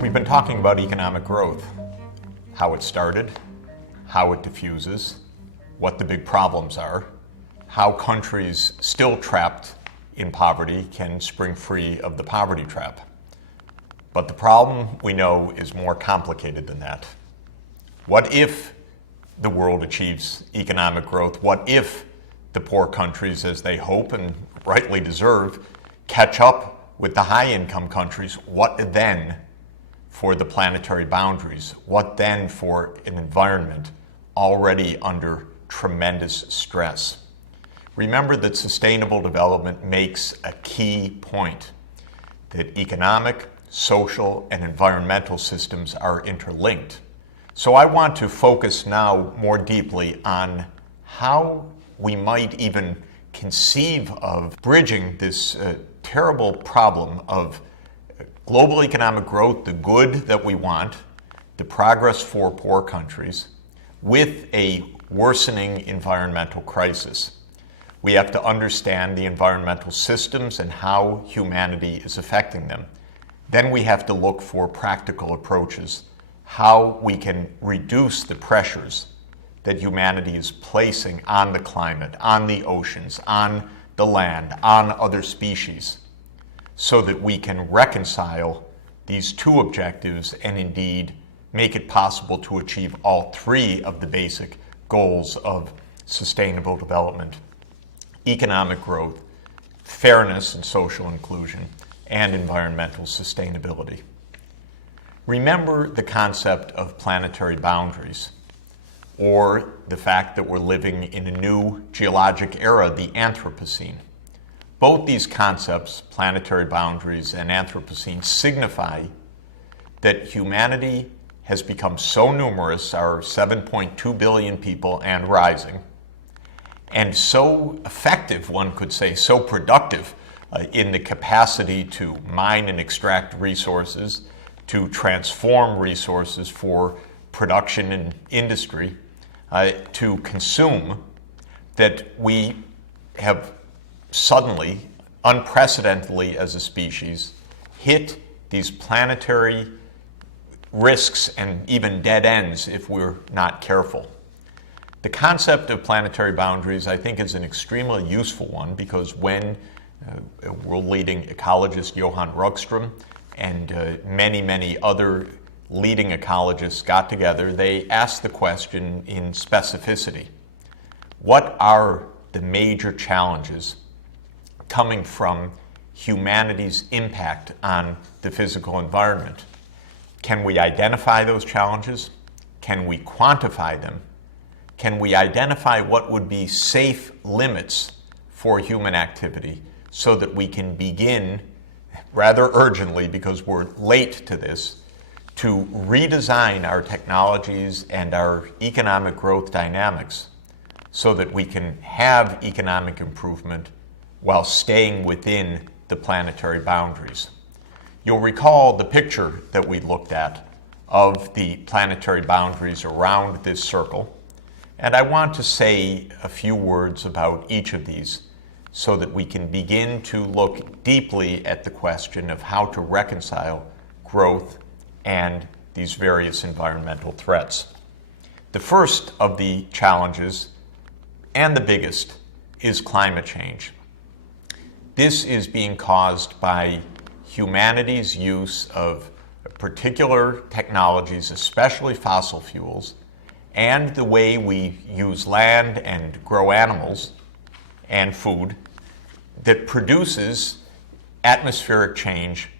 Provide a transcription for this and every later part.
We've been talking about economic growth, how it started, how it diffuses, what the big problems are, how countries still trapped in poverty can spring free of the poverty trap. But the problem, we know, is more complicated than that. What if the world achieves economic growth? What if the poor countries, as they hope and rightly deserve, catch up with the high-income countries? What then for the planetary boundaries? What then for an environment already under tremendous stress? Remember that sustainable development makes a key point, that economic, social, and environmental systems are interlinked. So I want to focus now more deeply on how we might even conceive of bridging this terrible problem of global economic growth, the good that we want, the progress for poor countries, with a worsening environmental crisis. We have to understand the environmental systems and how humanity is affecting them. Then we have to look for practical approaches, how we can reduce the pressures that humanity is placing on the climate, on the oceans, on the land, on other species, so that we can reconcile these two objectives and indeed make it possible to achieve all three of the basic goals of sustainable development: economic growth, fairness and social inclusion, and environmental sustainability. Remember the concept of planetary boundaries, or the fact that we're living in a new geologic era, the Anthropocene. Both these concepts, planetary boundaries and Anthropocene, signify that humanity has become so numerous, our 7.2 billion people and rising, and so effective, one could say, so productive in the capacity to mine and extract resources, to transform resources for production and industry, to consume, that we have suddenly, unprecedentedly as a species, hit these planetary risks and even dead ends if we're not careful. The concept of planetary boundaries, I think, is an extremely useful one, because when world-leading ecologist Johan Rockström and many other leading ecologists got together, they asked the question in specificity: what are the major challenges coming from humanity's impact on the physical environment? Can we identify those challenges? Can we quantify them? Can we identify what would be safe limits for human activity so that we can begin, rather urgently because we're late to this, to redesign our technologies and our economic growth dynamics so that we can have economic improvement while staying within the planetary boundaries? You'll recall the picture that we looked at of the planetary boundaries around this circle. And I want to say a few words about each of these so that we can begin to look deeply at the question of how to reconcile growth and these various environmental threats. The first of the challenges, and the biggest, is climate change. This is being caused by humanity's use of particular technologies, especially fossil fuels, and the way we use land and grow animals and food that produces atmospheric change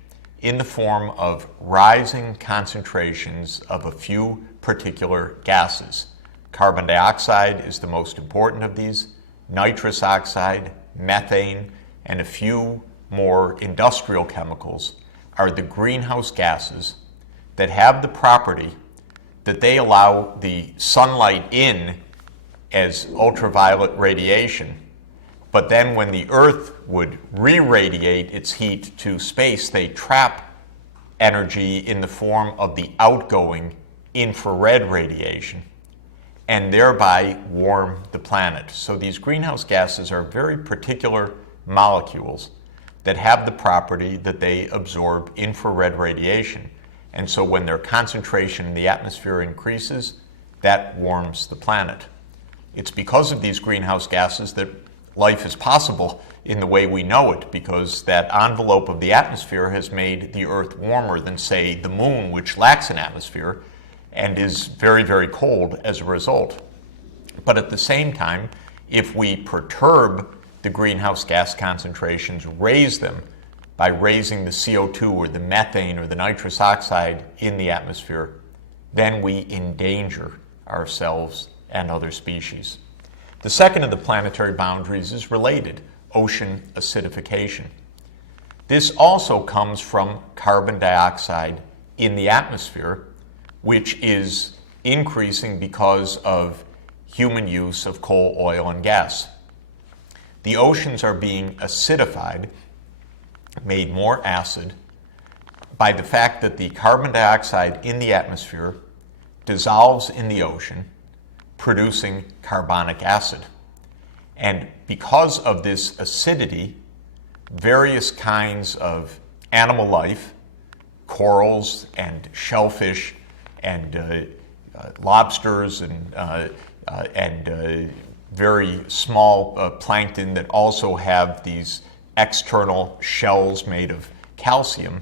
in the form of rising concentrations of a few particular gases. Carbon dioxide is the most important of these, nitrous oxide, methane, and a few more industrial chemicals are the greenhouse gases that have the property that they allow the sunlight in as ultraviolet radiation, but then when the Earth would re-radiate its heat to space, they trap energy in the form of the outgoing infrared radiation and thereby warm the planet. So these greenhouse gases are very particular molecules that have the property that they absorb infrared radiation. And so when their concentration in the atmosphere increases, that warms the planet. It's because of these greenhouse gases that life is possible in the way we know it, because that envelope of the atmosphere has made the Earth warmer than, say, the Moon, which lacks an atmosphere and is very, very cold as a result. But at the same time, if we perturb the greenhouse gas concentrations, raise them by raising the CO2 or the methane or the nitrous oxide in the atmosphere, then we endanger ourselves and other species. The second of the planetary boundaries is related: ocean acidification. This also comes from carbon dioxide in the atmosphere, which is increasing because of human use of coal, oil, and gas. The oceans are being acidified, made more acid, by the fact that the carbon dioxide in the atmosphere dissolves in the ocean, producing carbonic acid. And because of this acidity, various kinds of animal life, corals and shellfish and lobsters and very small plankton that also have these external shells made of calcium,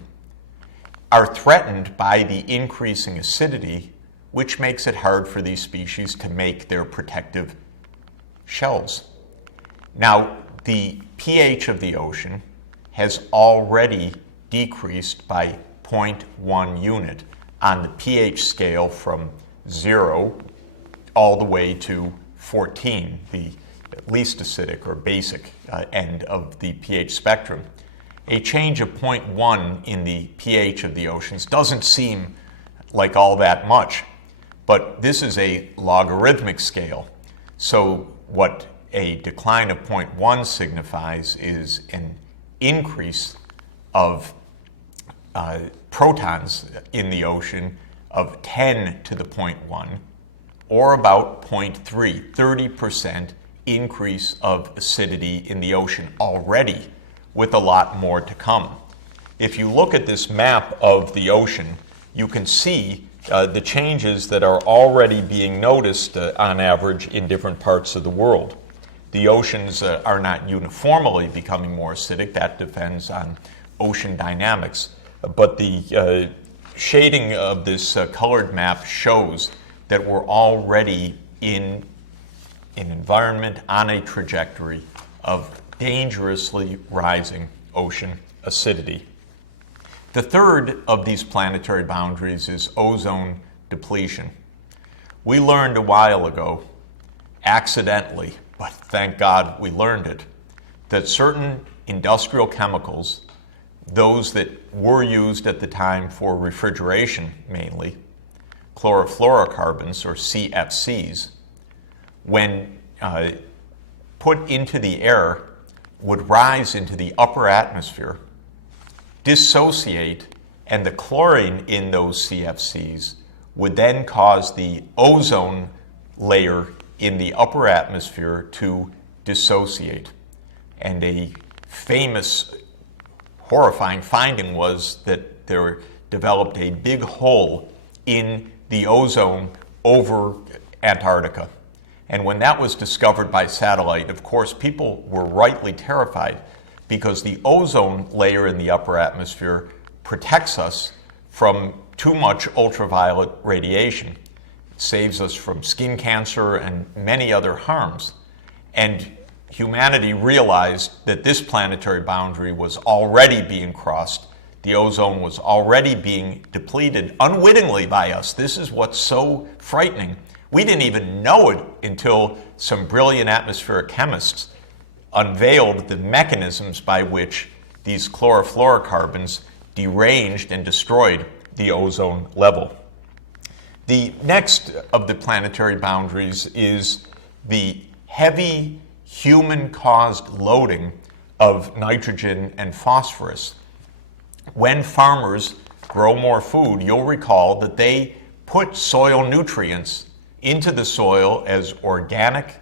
are threatened by the increasing acidity, which makes it hard for these species to make their protective shells. Now, the pH of the ocean has already decreased by 0.1 unit on the pH scale from 0 all the way to 14, the least acidic or basic end of the pH spectrum. A change of 0.1 in the pH of the oceans doesn't seem like all that much, but this is a logarithmic scale. So what a decline of 0.1 signifies is an increase of protons in the ocean of 10 to the 0.1, or about 0.3, 30% increase of acidity in the ocean already, with a lot more to come. If you look at this map of the ocean, you can see the changes that are already being noticed on average in different parts of the world. The oceans are not uniformly becoming more acidic. That depends on ocean dynamics. But the shading of this colored map shows that we're already in an environment on a trajectory of dangerously rising ocean acidity. The third of these planetary boundaries is ozone depletion. We learned a while ago, accidentally, but thank God we learned it, that certain industrial chemicals, those that were used at the time for refrigeration mainly, chlorofluorocarbons, or CFCs, when put into the air, would rise into the upper atmosphere, dissociate, and the chlorine in those CFCs would then cause the ozone layer in the upper atmosphere to dissociate. And a famous, horrifying finding was that there developed a big hole in the ozone over Antarctica. And when that was discovered by satellite, of course, people were rightly terrified, because the ozone layer in the upper atmosphere protects us from too much ultraviolet radiation. It saves us from skin cancer and many other harms. And humanity realized that this planetary boundary was already being crossed. The ozone was already being depleted unwittingly by us. This is what's so frightening. We didn't even know it until some brilliant atmospheric chemists unveiled the mechanisms by which these chlorofluorocarbons deranged and destroyed the ozone level. The next of the planetary boundaries is the heavy human-caused loading of nitrogen and phosphorus. When farmers grow more food, you'll recall that they put soil nutrients into the soil as organic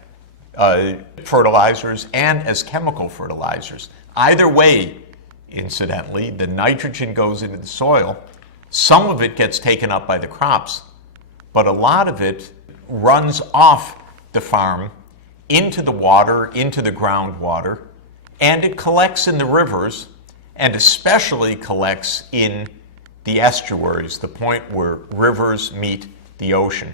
fertilizers and as chemical fertilizers. Either way, incidentally, the nitrogen goes into the soil. Some of it gets taken up by the crops, but a lot of it runs off the farm into the water, into the groundwater, and it collects in the rivers, and especially collects in the estuaries, the point where rivers meet the ocean.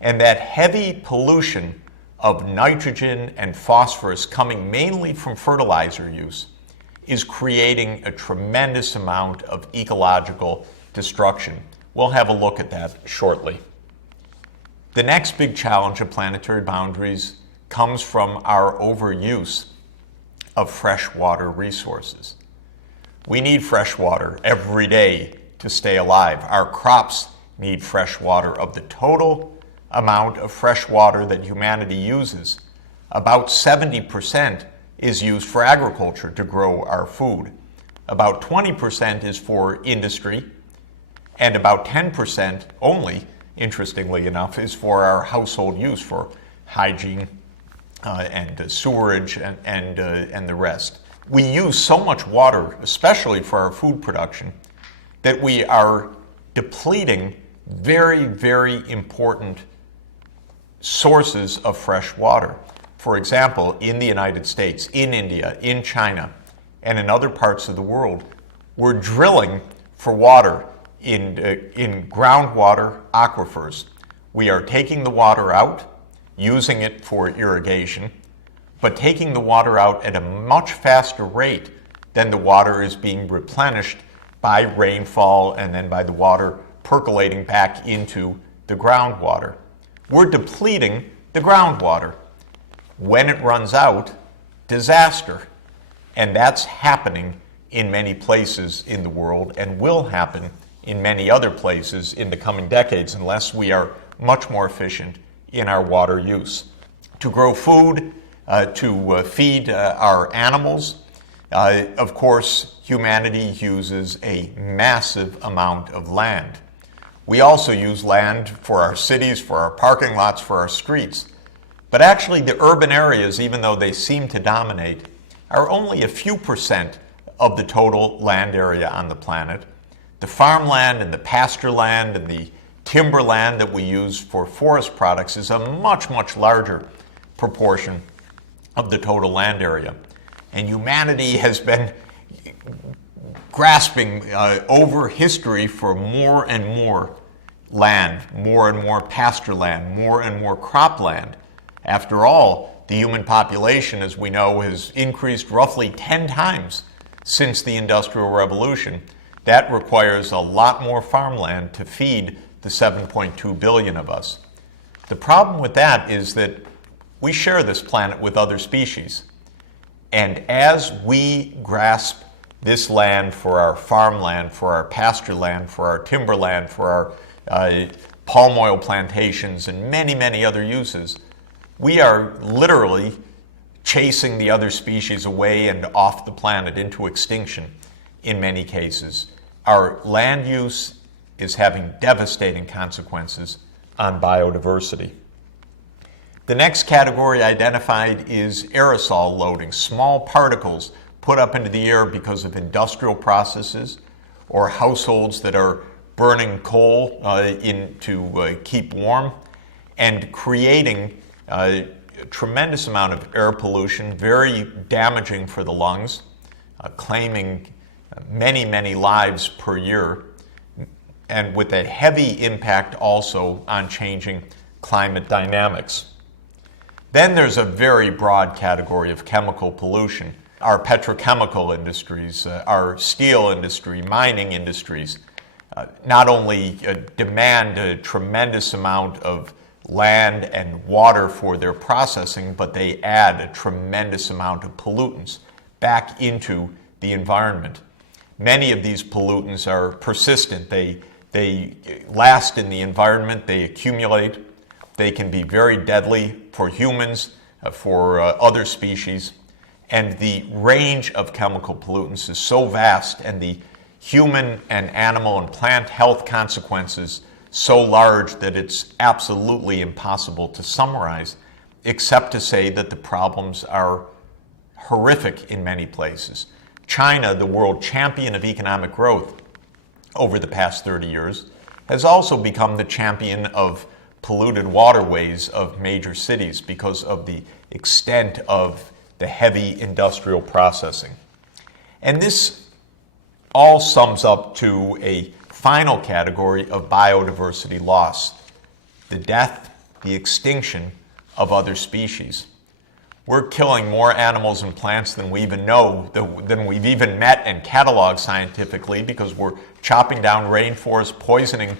And that heavy pollution of nitrogen and phosphorus coming mainly from fertilizer use is creating a tremendous amount of ecological destruction. We'll have a look at that shortly. The next big challenge of planetary boundaries comes from our overuse of freshwater resources. We need fresh water every day to stay alive. Our crops need fresh water. Of the total amount of fresh water that humanity uses, about 70% is used for agriculture to grow our food. About 20% is for industry, and about 10% only, interestingly enough, is for our household use, for hygiene and sewerage and the rest. We use so much water, especially for our food production, that we are depleting very, very important sources of fresh water. For example, in the United States, in India, in China, and in other parts of the world, we're drilling for water in groundwater aquifers. We are taking the water out, using it for irrigation, but taking the water out at a much faster rate than the water is being replenished by rainfall and then by the water percolating back into the groundwater. We're depleting the groundwater. When it runs out, disaster. And that's happening in many places in the world and will happen in many other places in the coming decades unless we are much more efficient in our water use. To grow food, to feed our animals, of course, humanity uses a massive amount of land. We also use land for our cities, for our parking lots, for our streets. But actually, the urban areas, even though they seem to dominate, are only a few percent of the total land area on the planet. The farmland and the pasture land and the timberland that we use for forest products is a much, much larger proportion of the total land area. And humanity has been grasping over history for more and more land, more and more pasture land, more and more cropland. After all, the human population, as we know, has increased roughly 10 times since the Industrial Revolution. That requires a lot more farmland to feed the 7.2 billion of us. The problem with that is that we share this planet with other species. And as we grasp this land for our farmland, for our pasture land, for our timberland, for our palm oil plantations, and many, many other uses, we are literally chasing the other species away and off the planet into extinction in many cases. Our land use is having devastating consequences on biodiversity. The next category identified is aerosol loading, small particles put up into the air because of industrial processes or households that are burning coal to keep warm and creating a tremendous amount of air pollution, very damaging for the lungs, claiming many, many lives per year, and with a heavy impact also on changing climate dynamics. Then there's a very broad category of chemical pollution. Our petrochemical industries, our steel industry, mining industries, not only demand a tremendous amount of land and water for their processing, but they add a tremendous amount of pollutants back into the environment. Many of these pollutants are persistent. They last in the environment, they accumulate. They can be very deadly for humans, for other species. And the range of chemical pollutants is so vast, and the human and animal and plant health consequences so large that it's absolutely impossible to summarize except to say that the problems are horrific in many places. China, the world champion of economic growth over the past 30 years, has also become the champion of polluted waterways of major cities because of the extent of the heavy industrial processing. And this all sums up to a final category of biodiversity loss: the death, the extinction of other species. We're killing more animals and plants than we even know, than we've even met and cataloged scientifically, because we're chopping down rainforests, poisoning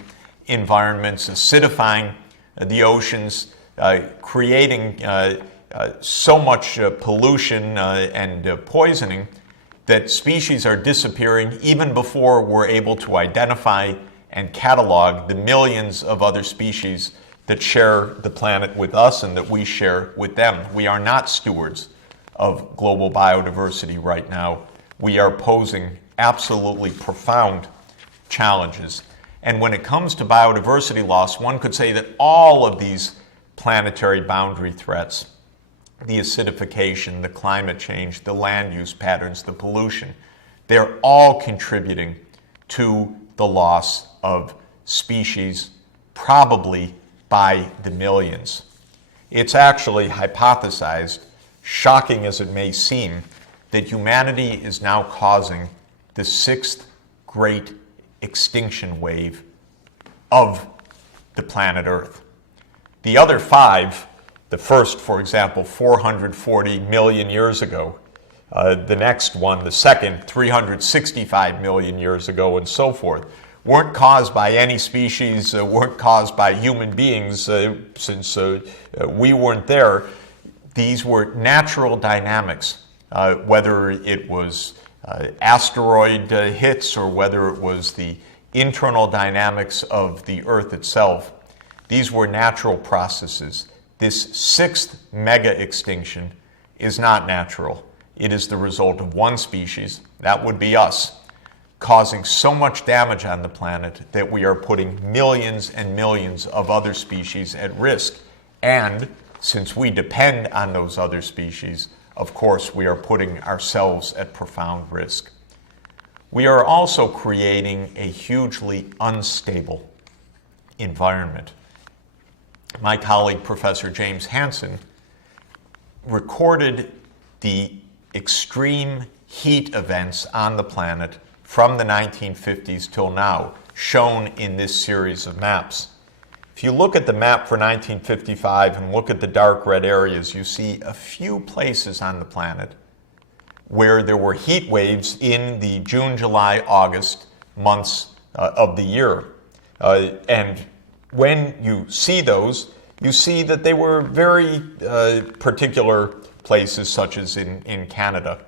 environments, acidifying the oceans, creating so much pollution and poisoning that species are disappearing even before we're able to identify and catalog the millions of other species that share the planet with us and that we share with them. We are not stewards of global biodiversity right now. We are posing absolutely profound challenges. And when it comes to biodiversity loss, one could say that all of these planetary boundary threats, the acidification, the climate change, the land use patterns, the pollution, they're all contributing to the loss of species, probably by the millions. It's actually hypothesized, shocking as it may seem, that humanity is now causing the sixth great extinction wave of the planet Earth. The other five, the first, for example, 440 million years ago, the next one, the second, 365 million years ago, and so forth, weren't caused by any species, weren't caused by human beings, since we weren't there. These were natural dynamics, whether it was asteroid hits or whether it was the internal dynamics of the Earth itself. These were natural processes. This sixth mega extinction is not natural. It is the result of one species, that would be us, causing so much damage on the planet that we are putting millions and millions of other species at risk. And since we depend on those other species, of course, we are putting ourselves at profound risk. We are also creating a hugely unstable environment. My colleague, Professor James Hansen, recorded the extreme heat events on the planet from the 1950s till now, shown in this series of maps. If you look at the map for 1955 and look at the dark red areas, you see a few places on the planet where there were heat waves in the June, July, August months of the year. And when you see those, you see that they were very particular places, such as in Canada.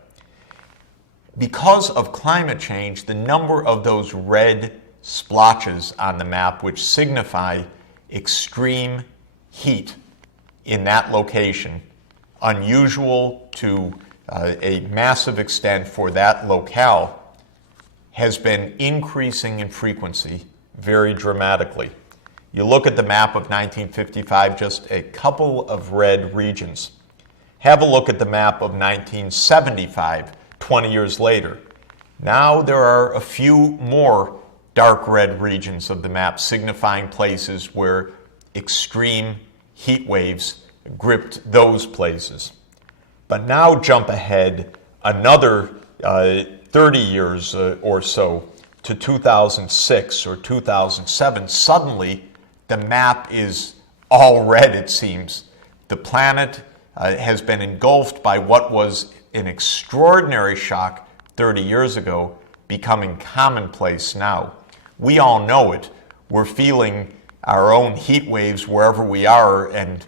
Because of climate change, the number of those red splotches on the map, which signify extreme heat in that location, unusual to a massive extent for that locale, has been increasing in frequency very dramatically. You look at the map of 1955, just a couple of red regions. Have a look at the map of 1975, 20 years later. Now there are a few more dark red regions of the map signifying places where extreme heat waves gripped those places. But now jump ahead another 30 years or so to 2006 or 2007. Suddenly the map is all red, it seems. The planet has been engulfed by what was an extraordinary shock 30 years ago, becoming commonplace now. We all know it. We're feeling our own heat waves wherever we are, and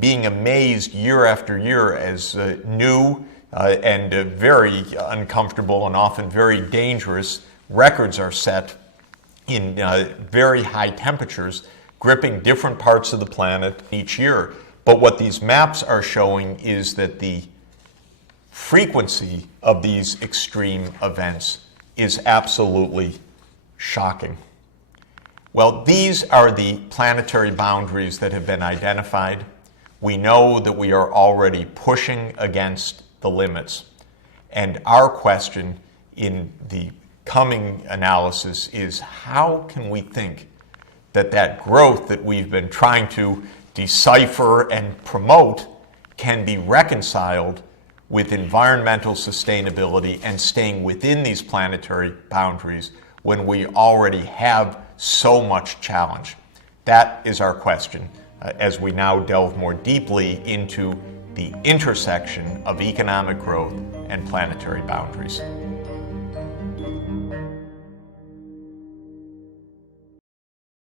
being amazed year after year as new and very uncomfortable and often very dangerous records are set in very high temperatures, gripping different parts of the planet each year. But what these maps are showing is that the frequency of these extreme events is absolutely shocking. Well, these are the planetary boundaries that have been identified. We know that we are already pushing against the limits. And our question in the coming analysis is, how can we think that that growth that we've been trying to decipher and promote can be reconciled with environmental sustainability and staying within these planetary boundaries when we already have so much challenge? That is our question as we now delve more deeply into the intersection of economic growth and planetary boundaries.